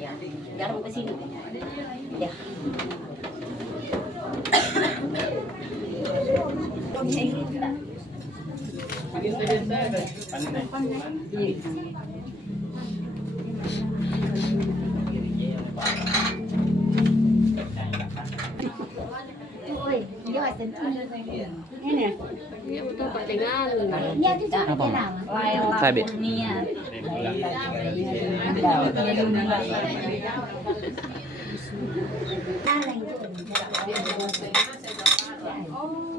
Ya, garam ke sini. Ya. Ini. Iya betul patingan. Sabi.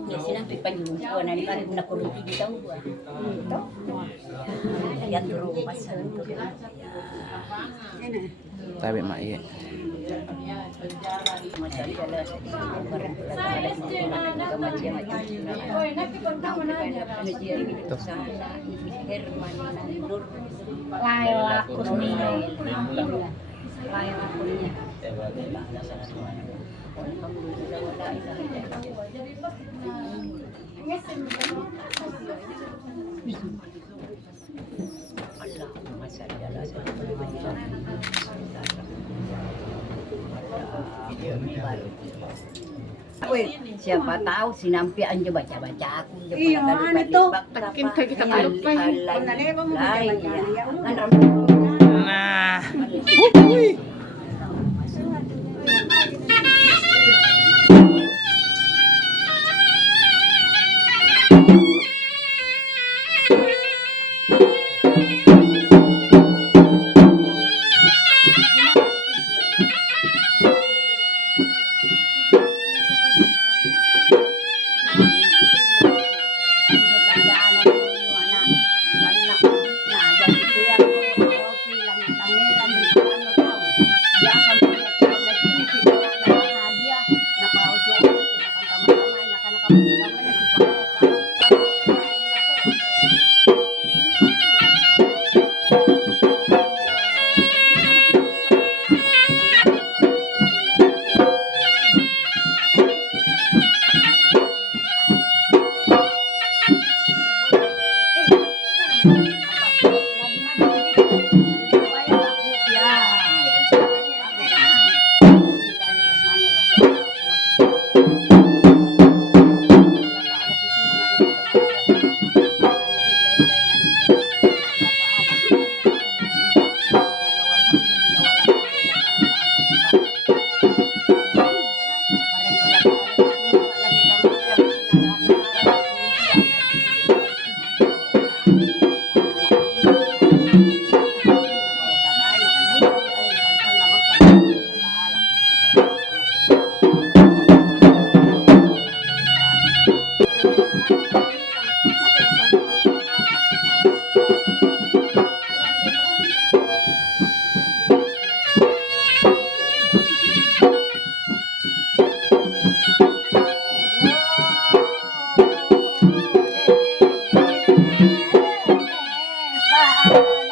Ya sinabi pa yung buwan na nikarin na kulunti dito. Ito. Yan duro pasan ko. Sabi mak iya. Layak kurnia. Layak kurnia. Wih, siapa tahu sinampian juga baca-baca aku. Iya, ano to? Takin kayak kita balok pa. Nah. Bye.